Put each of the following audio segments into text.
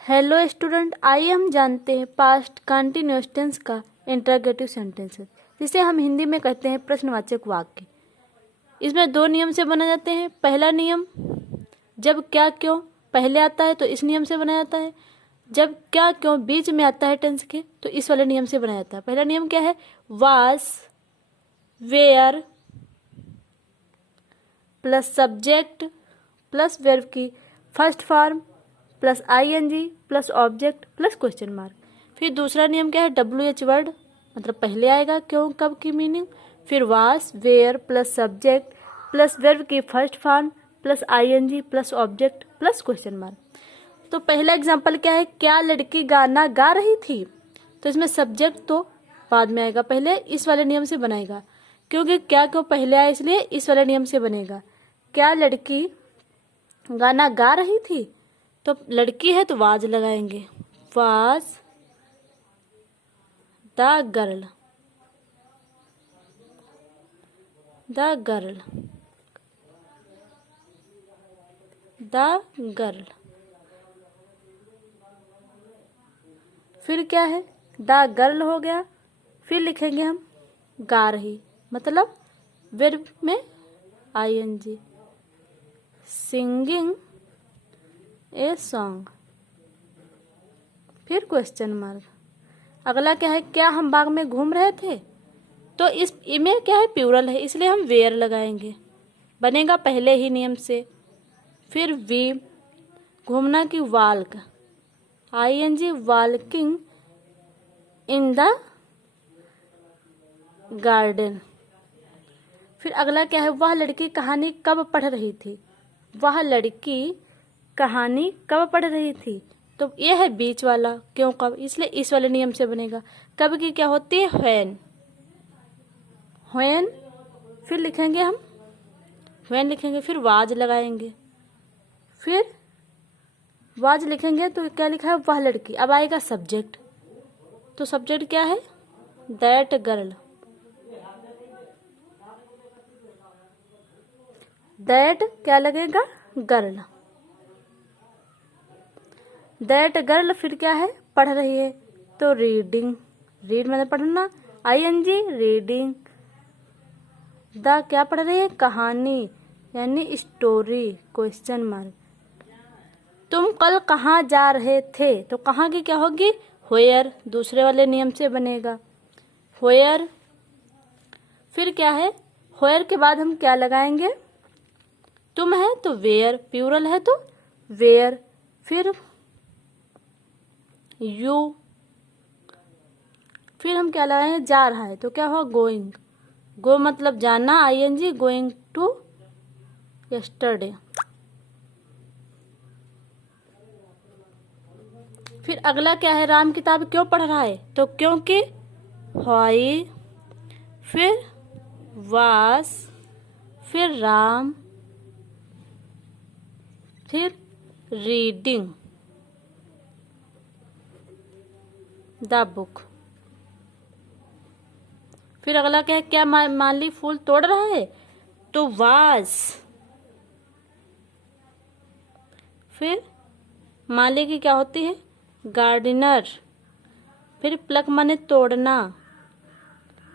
Hello student, आइए हम जानते हैं पास्ट कंटिन्यूअस टेंस का इंटरोगेटिव सेंटेंसेस, जिसे हम हिंदी में कहते हैं प्रश्नवाचक वाक्य। इसमें दो नियम से बना जाते हैं। पहला नियम, जब क्या क्यों पहले आता है तो इस नियम से बनाया जाता है। जब क्या क्यों बीच में आता है टेंस के तो इस वाले नियम से बनाया जाता है। पहला नियम क्या है? Was, were plus subject plus verb की first form plus ING plus object plus question mark. फिर दूसरा नियम क्या है? WH वर्ड, मतलब पहले आएगा क्यों कब की मीनिंग, फिर was were plus subject plus verb की first form plus ING plus object plus question mark. तो पहला एग्जांपल क्या है? क्या लड़की गाना गा रही थी? तो इसमें सब्जेक्ट तो बाद में आएगा, पहले इस वाले नियम से बनाएगा, क्योंकि क्या क्यों पहले आया इसलिए इस वाले नियम से बनेगा। क्या लड़की गाना गा रही थी? तो लड़की है तो वाज लगाएंगे, was the girl, the girl, the girl. फिर क्या है? द गर्ल हो गया, फिर लिखेंगे हम गा रही, मतलब वर्ब में आईएनजी, सिंगिंग ए सॉन्ग, फिर क्वेश्चन मार्क। अगला क्या है? क्या हम बाग में घूम रहे थे? तो इस में क्या है? प्लूरल है, इसलिए हम वेयर लगाएंगे, बनेगा पहले ही नियम से। फिर वी, घूमना की walk, ING walking in the garden. फिर अगला क्या है? वह लड़की कहानी कब पढ़ रही थी? वह लड़की कहानी कब पढ़ रही थी? तो ये है बीच वाला क्यों कब, इसलिए इस वाले नियम से बनेगा। कब की क्या होती है? When, when. फिर लिखेंगे हम व्हेन लिखेंगे, फिर वाज लगाएंगे, फिर वाज लिखेंगे तो क्या लिखा है? वह लड़की। अब आएगा सब्जेक्ट, तो सब्जेक्ट क्या है? दैट गर्ल, दैट क्या लगेगा? Girl, that girl. फिर क्या है? पढ़ रही है, तो रीडिंग, रीड मतलब पढ़ना, आईएनजी रीडिंग। द क्या पढ़ रही है? कहानी, यानी स्टोरी, क्वेश्चन मार्क। तुम कल कहाँ जा रहे थे? तो कहाँ की क्या होगी? व्हेयर, दूसरे वाले नियम से बनेगा, व्हेयर। फिर क्या है? व्हेयर के बाद हम क्या लगाएंगे? तुम है तो वेयर, प्लूरल है तो वेयर। फिर यू, फिर हम क्या लगाएंगे? जा रहा है तो क्या हुआ? गोइंग, गो मतलब जाना, आईएनजी गोइंग टू यस्टरडे। फिर अगला क्या है? राम किताब क्यों पढ़ रहा है? तो क्योंकि, व्हाई, फिर वास, फिर राम, फिर रीडिंग द बुक। फिर अगला क्या है? क्या माली फूल तोड़ रहा है? तो वाज। फिर माली की क्या होती है? गार्डनर। फिर प्लक माने तोड़ना,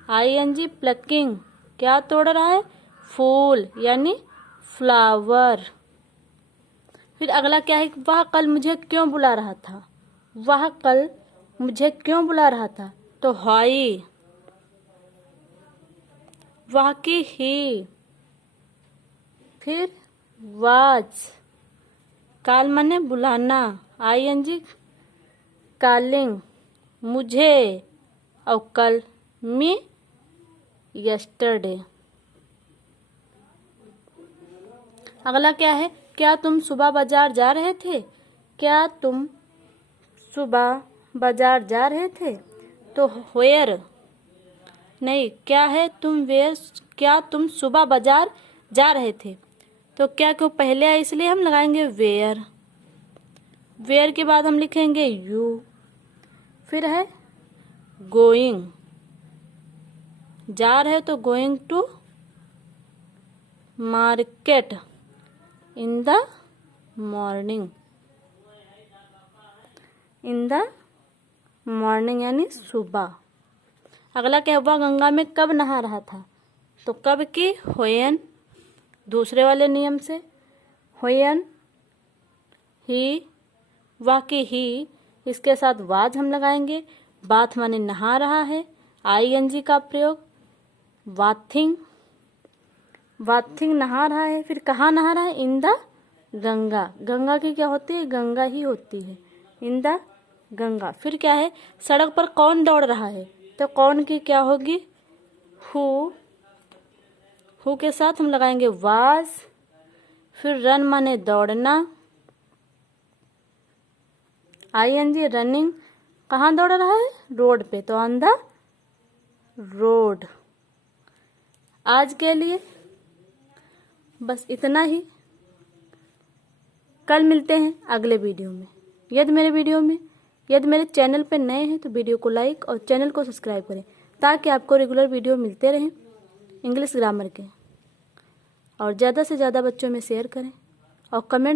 आईएनजी प्लकिंग, क्या तोड़ रहा है? फूल, यानी फ्लावर। फिर अगला क्या है? वह कल मुझे क्यों बुला रहा था? वह कल मुझे क्यों बुला रहा था? तो व्हाई, वह की ही, फिर वाज, काल माने बुलाना, आईएनजी कॉलिंग, मुझे, और कल मी, यस्टरडे। अगला क्या है? क्या तुम सुबह बाजार जा रहे थे? क्या तुम सुबह बाजार जा रहे थे? तो व्हेयर, नहीं, क्या है? तुम वेयर, क्या तुम सुबह बाजार जा रहे थे? तो क्या क्यों पहले आए इसलिए हम लगाएंगे वेयर, वेयर के बाद हम लिखेंगे यू। फिर है गोइंग, जा रहे तो going to market in the morning. In the morning यानी सुबह। अगला क्या हुआ, गंगा में कब नहा रहा था, तो कब की व्हेन, दूसरे वाले नियम से व्हेन ही, वाकई ही, इसके साथ वाज हम लगाएंगे। बाथ माने नहा रहा है, आईएनजी का प्रयोग, बाथिंग, बाथिंग नहा रहा है। फिर कहाँ नहा रहा है, इन द गंगा, गंगा की क्या होती है, गंगा ही होती है, इन द गंगा। फिर क्या है, सड़क पर कौन दौड़ रहा है, तो कौन की क्या होगी, हु के साथ हम लगाएंगे वाज। फिर रन माने दौड़ना, आईएनजी रनिंग, कहाँ दौड़ रहा है, रोड पे, तो ऑन द रोड। आज के लिए बस इतना ही, कल मिलते हैं अगले वीडियो में। यदि मेरे चैनल पर नए हैं तो वीडियो को लाइक और चैनल को सब्सक्राइब करें ताकि आपको रेगुलर वीडियो मिलते रहें इंग्लिश ग्रामर के, और ज़्यादा से ज़्यादा बच्चों में शेयर करें और कमेंट